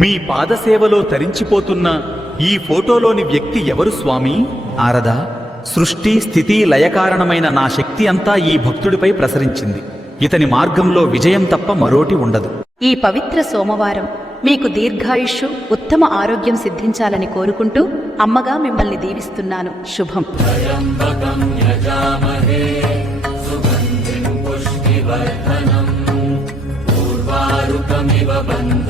మీ పాదసేవలో తరించిపోతున్న ఈ ఫోటోలోని వ్యక్తి ఎవరు స్వామి? నారదా, సృష్టి స్థితి లయకారణమైన నా శక్తి అంతా ఈ భక్తుడిపై ప్రసరించింది. ఇతని మార్గంలో విజయం తప్ప మరోటి ఉండదు. ఈ పవిత్ర సోమవారం మీకు దీర్ఘాయుష్షు, ఉత్తమ ఆరోగ్యం సిద్ధించాలని కోరుకుంటూ అమ్మగా మిమ్మల్ని దీవిస్తున్నాను. శుభం. పుష్టివర్ధనం పూర్వారుకమివ బంధ